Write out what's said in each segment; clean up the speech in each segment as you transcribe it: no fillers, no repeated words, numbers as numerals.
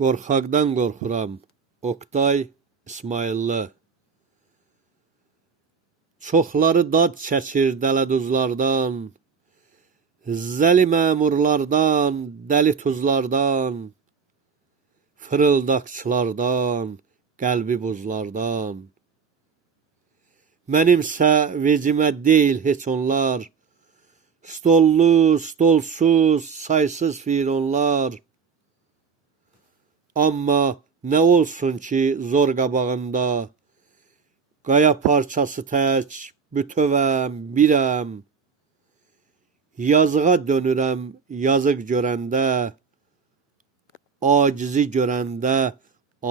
Qorxaqdan qorxuram. Oktay İsmayıllı. Çoxları dad çəkir dələduzlardan, zəli məmurlardan, dəli tuzlardan, fırıldaqçılardan, qəlbi buzlardan. Mənimsə vecimə deyil heç onlar, stollu, stolsuz, saysız fironlar. Amma nə olsun ki zor qabağında, qaya parçası tək, bütövəm, birəm. Yazığa dönürəm yazıq görəndə, acizi görəndə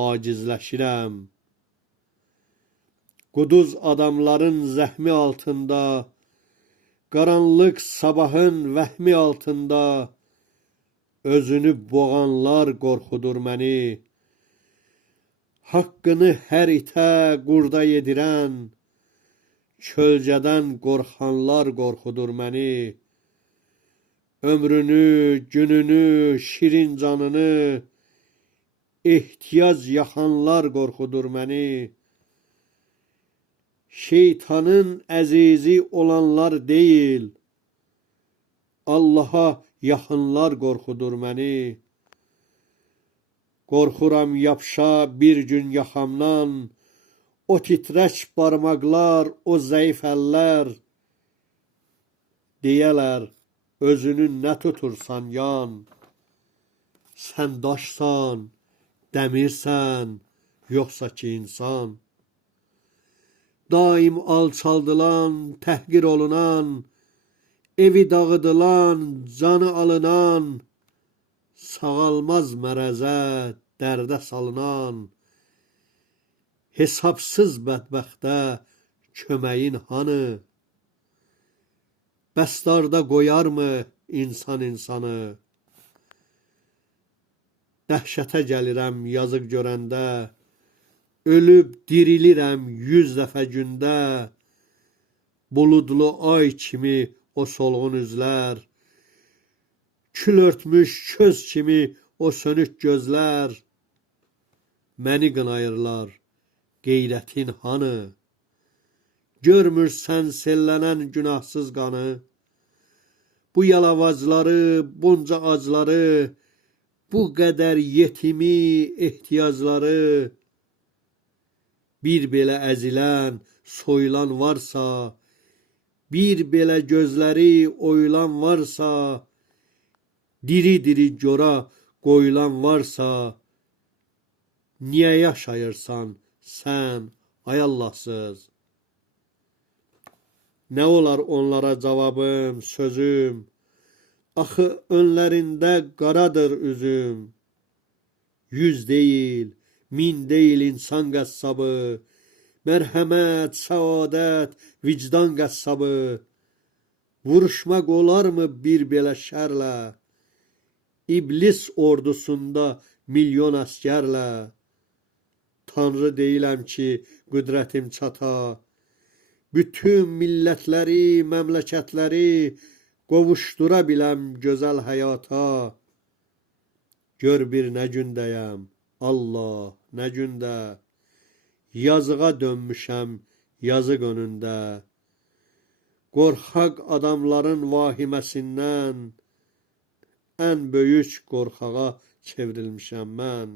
acizləşirəm. Quduz adamların zəhmi altında, qaranlıq sabahın vəhmi altında, özünü boğanlar qorxudur məni. Haqqını hər itə qurda yedirən, kölgədən qorxanlar qorxudur məni. Ömrünü, gününü, şirin canını, ehtiyac yaxanlar qorxudur məni. Şeytanın əzizi olanlar deyil, Allaha yaxınlar qorxudur məni. Qorxuram yapışa bir gün yaxamdan, o titrək barmaqlar, o zəif əllər. Deyələr, özünü nə tutursan yan, sən daşsan, dəmirsən, yoxsa ki insan. Daim alçaldılan, təhqir olunan, evi dağıdılan, canı alınan, sağalmaz mərəzə, dərdə salınan, hesabsız bədbəxtə köməyin hanı? Bəstarda qoyarmı insan insanı? Dəhşətə gəlirəm yazıq görəndə, ölüb dirilirəm 100 dəfə gündə. Buludlu ay kimi o solğun üzlər, kül örtmüş köz kimi o sönük gözlər. Məni qınayırlar, qeyrətin hanı? Görmürsən sellənən günahsız qanı? Bu yalavacları, bunca acları, bu qədər yetimi, ehtiyacları. Bir belə əzilən, soyulan varsa, bir belə gözləri oyulan varsa, diri-diri cora qoyulan varsa, niyə yaşayırsan sən, ay Allahsız? Nə olar onlara cavabım, sözüm? Axı önlərində qaradır üzüm. 100 deyil, 1000 deyil insan qəssabı, mərhəmət, səadət, vicdan qəssabı. Vuruşmaq olarmı bir belə şərlə? İblis ordusunda milyon əskərlə. Tanrı deyiləm ki, qüdrətim çata, bütün millətləri, məmləkətləri qovuşdura biləm gözəl həyata. Gör bir nə gündəyəm, Allah, nə gündə, yazığa dönmüşəm yazıq önündə. Qorxaq adamların vahiməsindən ən böyük qorxağa çevrilmişəm mən.